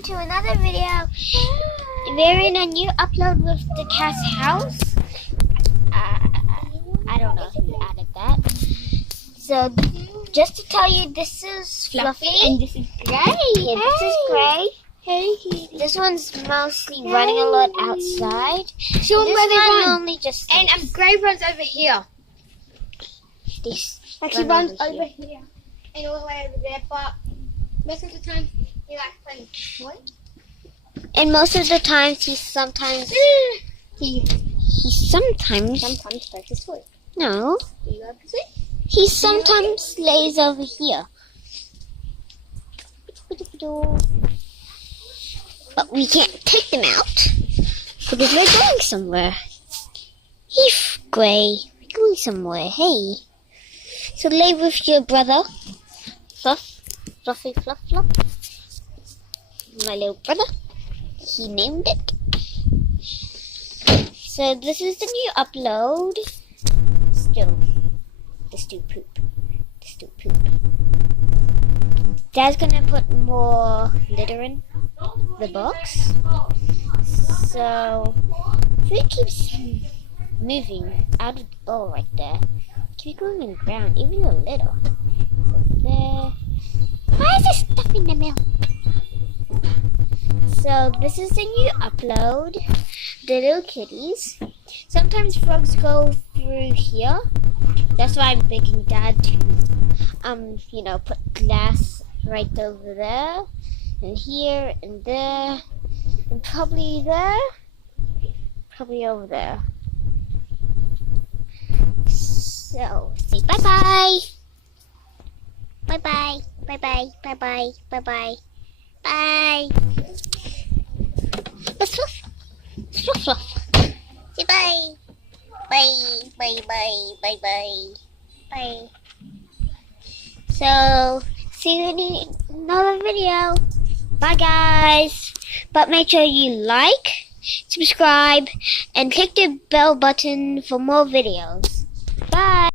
welcome to another video. We're in a new upload with the cat's house. I don't know who added that. So, just to tell you, this is Fluffy. And this is Gray. Yeah, this is Gray. Hey, kitty. This one's mostly running a lot outside. Show them This where they one run. only just And Gray runs over here. this Like he run runs over here. And all the way over there, but most of the time he likes playing toys. And most of the times, he sometimes plays his toys. no. Do you like to see? He sometimes lays over here. But we can't take them out because we're going somewhere. Hey, Gray, we're going somewhere. Hey. So lay with your brother. Fluff, Fluffy, Fluff, Fluff. My little brother. He named it. So this is the new upload. Still. This do poop. This do poop. Dad's gonna put more litter in the box. So if it keeps moving out of the bowl right there, keep going on the ground, even a little. So there. Why is there stuff in the milk? So this is the new upload. The little kitties. Sometimes frogs go through here. That's why I'm begging Dad to, put glass right over there, and here, and there, and probably there, probably over there. So, say bye-bye. Bye-bye, bye-bye, bye-bye, bye-bye, bye. Let's fluff, fluff, fluff. Say bye. Bye, bye, bye, bye, bye, bye. So, see you in another video. Bye, guys. But make sure you like, subscribe, and click the bell button for more videos. Bye.